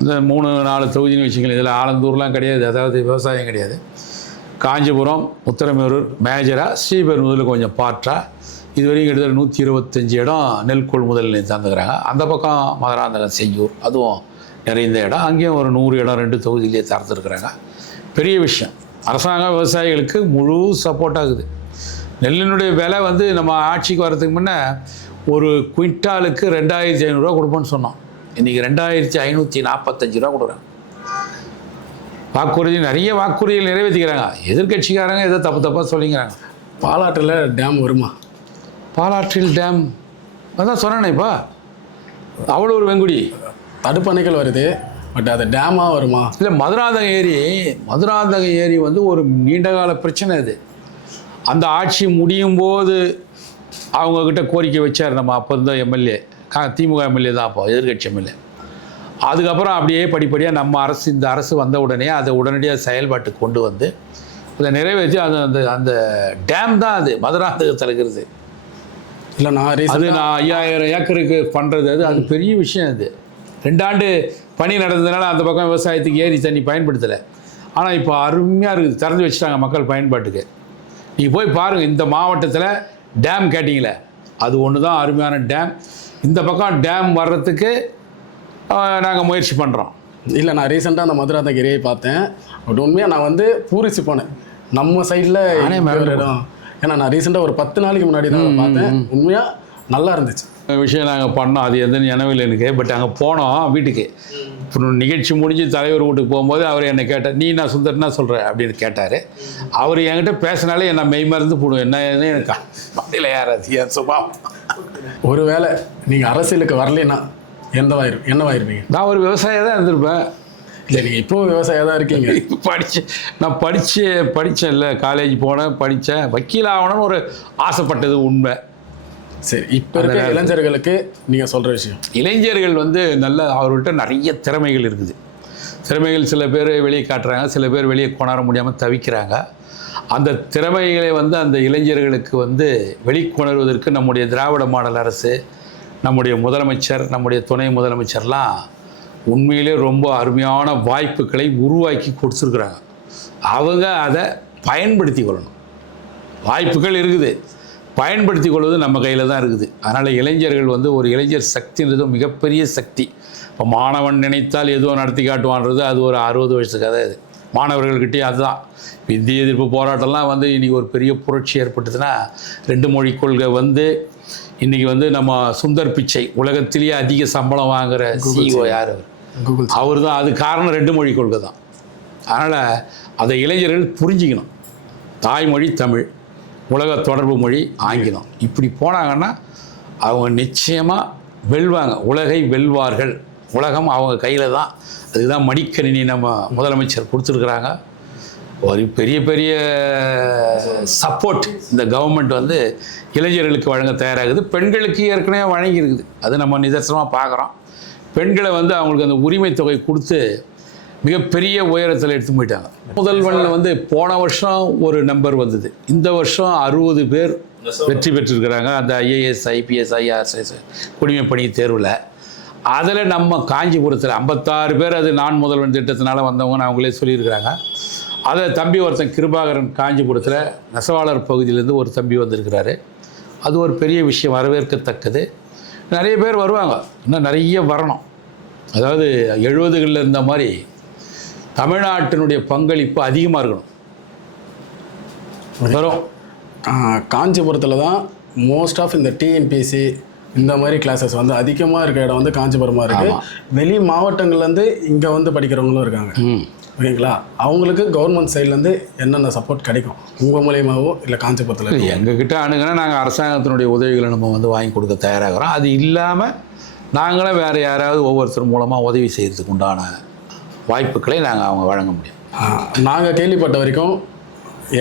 இந்த 3-4 தொகுதின்னு வச்சுக்கலாம். இதில் ஆலந்தூர்லாம் கிடையாது, அதாவது விவசாயம் கிடையாது. காஞ்சிபுரம், உத்திரமேரூர் மேஜராக, ஸ்ரீபெரும்புதூரில் கொஞ்சம் பாற்றா, இதுவரைக்கும் கிட்டத்தட்ட 125 இடம் நெல் கொள்முதல் நிலையம் தந்துக்கிறாங்க. அந்த பக்கம் மதுராந்தகம், செய்யூர் அதுவும் நிறைந்த இடம். அங்கேயும் ஒரு 100 இடம் 2 தொகுதியிலே திறந்துருக்குறாங்க. பெரிய விஷயம். அரசாங்கம் விவசாயிகளுக்கு முழு சப்போர்ட் ஆகுது. நெல்லினுடைய விலை வந்து நம்ம ஆட்சிக்கு வர்றதுக்கு முன்னே ஒரு குவிண்டாலுக்கு 2500 ரூபா கொடுப்போன்னு சொன்னோம். இன்றைக்கி 2545 ரூபா கொடுக்குறாங்க. வாக்குறுதி, நிறைய வாக்குறுதிகள் நிறைவேற்றிக்கிறாங்க. எதிர்கட்சிக்காரங்க ஏதோ தப்பாக சொல்லிக்கிறாங்க. பாலாற்றில் டேம் வருமா? பாலாற்றில் டேம் அதான் சொன்னேனேப்பா, அவளூர் வெங்குடி தடுப்பணைகள் வருது, பட் அது டேமாக வருமா? இல்லை, மதுராந்தகம் ஏரி வந்து ஒரு நீண்டகால பிரச்சனை. அது அந்த ஆட்சி முடியும் போது அவங்கக்கிட்ட கோரிக்கை வச்சார் நம்ம அப்போ இருந்த எம்எல்ஏ, திமுக எம்எல்ஏ தான், அப்போ எதிர்கட்சி எம்எல்ஏ. அதுக்கப்புறம் அப்படியே படிப்படியாக நம்ம அரசு, இந்த அரசு வந்த உடனே அதை உடனடியாக செயல்பாட்டுக்கு கொண்டு வந்து அதை நிறைவேற்றி அந்த அந்த டேம் தான் அது மதுராந்தகத்தில் இருக்கிறது. இல்லை, நான் 5000 ஏக்கருக்கு பண்ணுறது. அது பெரிய விஷயம். அது 2 ஆண்டு பணி நடந்ததுனால அந்த பக்கம் விவசாயத்துக்கு ஏரி தண்ணி பயன்படுத்தலை. ஆனால் இப்போ அருமையாக இருக்குது, திறந்து வச்சுட்டாங்க மக்கள் பயன்பாட்டுக்கு. நீங்கள் போய் பாருங்கள், இந்த மாவட்டத்தில் டேம் கேட்டிங்களே, அது ஒன்று தான் அருமையான டேம். இந்த பக்கம் டேம் வர்றதுக்கு நாங்கள் முயற்சி பண்ணுறோம். இல்லை, நான் ரீசெண்டாக அந்த மதுராந்தகம் ஏரியை பார்த்தேன். பட் உண்மையாக நான் வந்து பூரிச்சு போனேன். நம்ம சைடில் இடம், ஏன்னா நான் ரீசெண்டாக ஒரு 10 நாளைக்கு முன்னாடி தான் பார்த்தேன். உண்மையாக நல்லா இருந்துச்சு. விஷயம் நாங்கள் பண்ணோம், அது எந்த நினைவில் எனக்கு. பட் அங்கே போனோம் வீட்டுக்கு. அப்புறம் நிகழ்ச்சி முடிஞ்சு தலைவர் வீட்டுக்கு போகும்போது அவர் என்னை கேட்டார், நீ நான் சுந்தரனா சொல்கிறேன் அப்படின்னு கேட்டார். அவர் என்கிட்ட பேசினாலே என்ன மெய் மறந்து போடுவேன். என்ன எனக்கு மண்டையில் யாராது ஏன் சுபாவம். ஒருவேளை நீங்கள் அரசியலுக்கு வரலைன்னா என்னவாயிருப்பீங்க? நான் ஒரு விவசாயியாக தான் இருந்திருப்பேன். இல்லை, நீங்கள் இப்போவும் விவசாயியாக தான் இருக்கீங்க. நான் படித்தேன் இல்லை, காலேஜ் போனேன், படித்தேன், வக்கீல் ஆகணும்னு ஒரு ஆசைப்பட்டது உண்மை. சரி, இப்போ இருக்க இளைஞர்களுக்கு நீங்கள் சொல்கிற விஷயம்? இளைஞர்கள் வந்து நல்ல, அவர்கிட்ட நிறைய திறமைகள் இருக்குது. திறமைகள் சில பேர் வெளியே காட்டுறாங்க, சில பேர் வெளியே கொணர முடியாமல் தவிக்கிறாங்க. அந்த திறமைகளை வந்து அந்த இளைஞர்களுக்கு வந்து வெளிக்கொணர்வதற்கு நம்முடைய திராவிட மாடல் அரசு, நம்முடைய முதலமைச்சர், நம்முடைய துணை முதலமைச்சர்லாம் உண்மையிலே ரொம்ப அருமையான வாய்ப்புகளை உருவாக்கி கொடுத்துருக்குறாங்க. அவங்க அதை பயன்படுத்தி கொள்ளணும். வாய்ப்புகள் இருக்குது, பயன்படுத்தி கொள்வது நம்ம கையில் தான் இருக்குது. அதனால் இளைஞர்கள் வந்து ஒரு இளைஞர் சக்தின்றது மிகப்பெரிய சக்தி. இப்போ மாணவன் நினைத்தால் எதுவும் நடத்தி காட்டுவான்றது அது ஒரு 60 வயசு கதை. அது மாணவர்கள்கிட்டே அதுதான். இந்திய எதிர்ப்பு போராட்டம்லாம் வந்து இன்றைக்கி ஒரு பெரிய புரட்சி ஏற்பட்டுதுன்னா 2 மொழி கொள்கை வந்து இன்றைக்கி வந்து நம்ம சுந்தர் பிச்சை உலகத்திலேயே அதிக சம்பளம் வாங்குகிற CEO யார்? அவர் தான். அது காரணம் 2 மொழி கொள்கை தான். அதனால் அதை இளைஞர்கள் புரிஞ்சிக்கணும். தாய்மொழி தமிழ், உலக தொடர்பு மொழி ஆங்கிலம். இப்படி போனாங்கன்னா அவங்க நிச்சயமாக வெல்வாங்க, உலகை வெல்வார்கள். உலகம் அவங்க கையில் தான். அதுதான் மடிக்கணினி நம்ம முதலமைச்சர் கொடுத்துருக்குறாங்க. ஒரு பெரிய பெரிய சப்போர்ட் இந்த கவர்மெண்ட் வந்து இளைஞர்களுக்கு வழங்க தயாராகுது. பெண்களுக்கு ஏற்கனவே வழங்கியிருக்குது. அது நம்ம நிதர்சனமாக பார்க்குறோம். பெண்களை வந்து அவங்களுக்கு அந்த உரிமை தொகை கொடுத்து மிகப்பெரிய உயரத்தில் எடுத்து போயிட்டாங்க. முதல்வனில் வந்து போன வருஷம் ஒரு நம்பர் வந்தது. இந்த வருஷம் 60 பேர் வெற்றி பெற்றிருக்கிறாங்க அந்த IAS IPS IRS குடிமை பணி தேர்வில். அதில் நம்ம காஞ்சிபுரத்தில் 56 பேர் அது நான் முதல்வன் திட்டத்தினால வந்தவங்கன்னு அவங்களே சொல்லியிருக்கிறாங்க. அதில் தம்பி ஒருத்தன் கிருபாகரன் காஞ்சிபுரத்தில் நெசவாளர் பகுதியிலேருந்து ஒரு தம்பி வந்திருக்கிறாரு. அது ஒரு பெரிய விஷயம், வரவேற்கத்தக்கது. நிறைய பேர் வருவாங்க, இன்னும் நிறைய வரணும். அதாவது 70களில் இருந்த மாதிரி தமிழ்நாட்டினுடைய பங்களிப்பு அதிகமாக இருக்கணும். வரும். காஞ்சிபுரத்தில் தான் மோஸ்ட் ஆஃப் இந்த TNPSC இந்த மாதிரி கிளாஸஸ் வந்து அதிகமாக இருக்க இடம் வந்து காஞ்சிபுரமாக இருக்குது. வெளி மாவட்டங்கள்லேருந்து இங்கே வந்து படிக்கிறவங்களும் இருக்காங்க. ஓகேங்களா? அவங்களுக்கு கவர்மெண்ட் சைட்லேருந்து என்னென்ன சப்போர்ட் கிடைக்கும் உங்கள் மூலியமாகவோ இல்லை காஞ்சிபுரத்தில்? எங்ககிட்ட அணுகுனா நாங்கள் அரசாங்கத்தினுடைய உதவிகளை நம்ம வந்து வாங்கி கொடுக்க தயாராகிறோம். அது இல்லாமல் நாங்களும் வேறு யாராவது ஒவ்வொருத்தர் மூலமாக உதவி செய்கிறதுக்கு உண்டான வாய்ப்புகளை நாங்கள் அவங்க வழங்க முடியும். நாங்கள் கேள்விப்பட்ட வரைக்கும்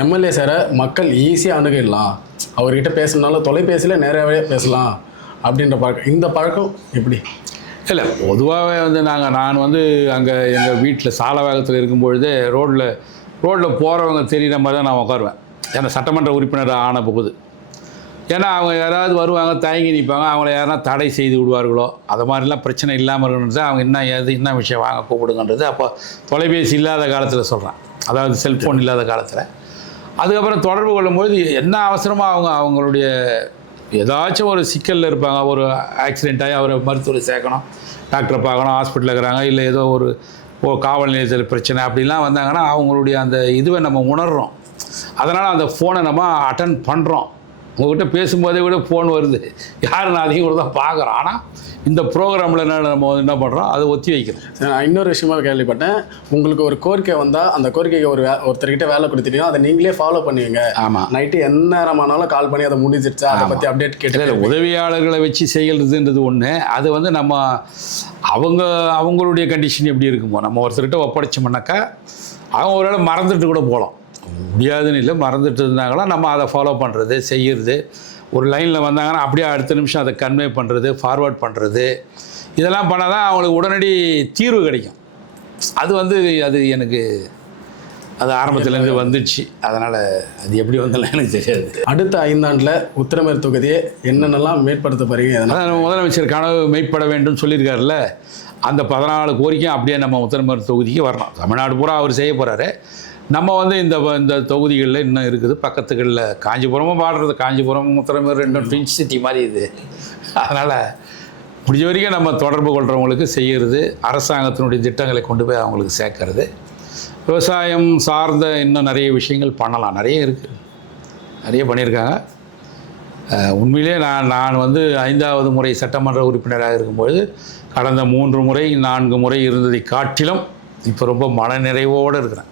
MLA சாரை மக்கள் ஈஸியாக அணுகிடலாம், அவர்கிட்ட பேசணுனாலும் தொலைபேசியில் நேராகவே பேசலாம் அப்படின்ற பழக்கம். இந்த பழக்கம் எப்படி? இல்லை, பொதுவாகவே வந்து நான் வந்து அங்கே எங்கள் வீட்டில் சாலவாகத்தில் இருக்கும்பொழுதே ரோட்டில் போகிறவங்க தெரிகிற மாதிரி தான் நான் உட்காருவேன். ஏன்னா சட்டமன்ற உறுப்பினர் ஆன போகுது. ஏன்னா அவங்க யாராவது வருவாங்க, தயங்கி நிற்பாங்க, அவங்கள யாருன்னா தடை செய்து விடுவார்களோ, அது மாதிரிலாம் பிரச்சனை இல்லாமல் இருக்கணுன்றது அவங்க என்ன விஷயம் வாங்க கூப்பிடுங்கன்றது. அப்போ தொலைபேசி இல்லாத காலத்தில் சொல்கிறேன், அதாவது செல்ஃபோன் இல்லாத காலத்தில். அதுக்கப்புறம் தொடர்பு கொள்ளும்போது என்ன அவசரமாக அவங்களுடைய ஏதாச்சும் ஒரு சிக்கலில் இருப்பாங்க. ஒரு ஆக்சிடெண்ட் ஆகி அவரை மருத்துவரை சேர்க்கணும், டாக்டரை பார்க்கணும், ஹாஸ்பிட்டலில் இருக்கிறாங்க, இல்லை ஏதோ ஒரு காவல் நிலையத்தில் பிரச்சனை அப்படிலாம் வந்தாங்கன்னா அவங்களுடைய அந்த இதுவை நம்ம உணர்கிறோம். அதனால் அந்த ஃபோனை நம்ம அட்டன் பண்ணுறோம். உங்கள்கிட்ட பேசும்போதே கூட ஃபோன் வருது, யாரும் நான் அதிகம் கூட தான் பார்க்குறோம். ஆனால் இந்த ப்ரோக்ராமில் நம்ம என்ன பண்ணுறோம், அதை ஒத்தி வைக்கிறோம். நான் இன்னொரு விஷயமா கேள்விப்பட்டேன், உங்களுக்கு ஒரு கோரிக்கை வந்தால் அந்த கோரிக்கைக்கு ஒருத்தர்கிட்ட வேலை கொடுத்துட்டீங்கன்னா அதை நீங்களே ஃபாலோ பண்ணுவீங்க. ஆமாம், நைட்டு என்ன நேரமானாலும் கால் பண்ணி அதை முடிஞ்சிருச்சா அதை பற்றி அப்டேட் கேட்டு. உதவியாளர்களை வச்சு செய்கிறதுன்றது ஒன்று. அது வந்து நம்ம அவங்களுடைய கண்டிஷன் எப்படி இருக்குமோ, நம்ம ஒருத்தர்கிட்ட ஒப்படைச்சோம்னாக்கா அவங்க ஒரு வேளை மறந்துட்டு கூட போகலாம். முடியாதுன்னு இல்லை, மறந்துட்டு இருந்தாங்களா நம்ம அதை ஃபாலோ பண்ணுறது, செய்கிறது. ஒரு லைனில் வந்தாங்கன்னா அப்படியே அடுத்த நிமிஷம் அதை கன்வே பண்ணுறது, ஃபார்வேர்ட் பண்ணுறது, இதெல்லாம் பண்ணால் தான் அவங்களுக்கு உடனடி தீர்வு கிடைக்கும். அது வந்து அது எனக்கு அது ஆரம்பத்துலேருந்து வந்துடுச்சு. அதனால் அது எப்படி வந்தாலும் எனக்கு தெரியாது. அடுத்த 5 ஆண்டில் உத்திரமேர் தொகுதியை என்னென்னலாம் மேற்படுத்த போகிறீங்க? அதான் முதலமைச்சர் கனவு மெய்ப்பட வேண்டும் சொல்லியிருக்காருல்ல, அந்த 14 கோரிக்கையும் அப்படியே நம்ம உத்திரமேர் தொகுதிக்கு வரணும். தமிழ்நாடு பூரா அவர் செய்ய போகிறாரு. நம்ம வந்து இந்த தொகுதிகளில் இன்னும் இருக்குது, பக்கத்துகளில் காஞ்சிபுரமும் பாடுறது. காஞ்சிபுரம் உத்திரமேர் 2 ட்வின் சிட்டி மாதிரி இது. அதனால் முடிஞ்ச வரைக்கும் நம்ம தொடர்பு கொள்கிறவங்களுக்கு செய்கிறது, அரசாங்கத்தினுடைய திட்டங்களை கொண்டு போய் அவங்களுக்கு சேர்க்கறது. விவசாயம் சார்ந்த இன்னும் நிறைய விஷயங்கள் பண்ணலாம், நிறைய இருக்குது, நிறைய பண்ணியிருக்காங்க. உண்மையிலே நான் வந்து 5வது முறை சட்டமன்ற உறுப்பினராக இருக்கும்பொழுது கடந்த 3 முறை 4 முறை இருந்ததை காட்டிலும் இப்போ ரொம்ப மனநிறைவோடு இருக்கிறேன்.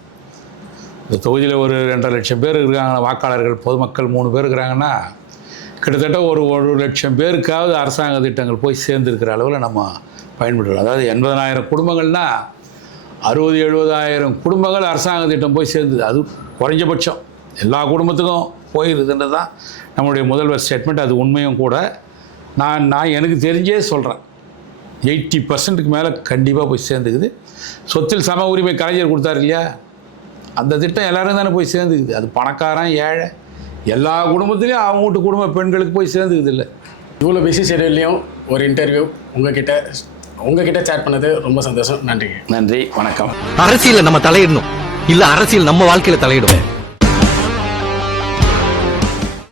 இந்த தொகுதியில் ஒரு 2.5 லட்சம் பேர் இருக்காங்க வாக்காளர்கள், பொதுமக்கள் 3 பேர் இருக்கிறாங்கன்னா கிட்டத்தட்ட ஒரு 1 லட்சம் பேருக்காவது அரசாங்க திட்டங்கள் போய் சேர்ந்துருக்கிற அளவில் நம்ம பயன்படுறோம். அதாவது 80,000 குடும்பங்கள்னால் 60,000-70,000 குடும்பங்கள் அரசாங்க திட்டம் போய் சேர்ந்துது. அது குறைஞ்சபட்சம் எல்லா குடும்பத்துக்கும் போயிருதுன்றது தான் நம்மளுடைய முதல்வர் ஸ்டேட்மெண்ட். அது உண்மையும் கூட. நான் எனக்கு தெரிஞ்சே சொல்கிறேன், 80% மேலே கண்டிப்பாக போய் சேர்ந்துக்குது. சொத்தில் சம உரிமை கலைஞர் கொடுத்தாரு இல்லையா, அந்த திட்டம் எல்லோரும் தானே போய் சேர்ந்துக்குது. அது பணக்காரன் ஏழை எல்லா குடும்பத்துலேயும் அவங்க வீட்டு குடும்ப பெண்களுக்கு போய் சேர்ந்துக்குது. இல்லை, இவ்வளோ பிஸி ஷெடியூல்லையும் ஒரு இன்டர்வியூ உங்ககிட்ட சேட் பண்ணது ரொம்ப சந்தோஷம். நன்றி, வணக்கம். அரசியல் நம்ம தலையிடணும், இல்ல அரசியல் நம்ம வாழ்க்கையில தலையிடும்.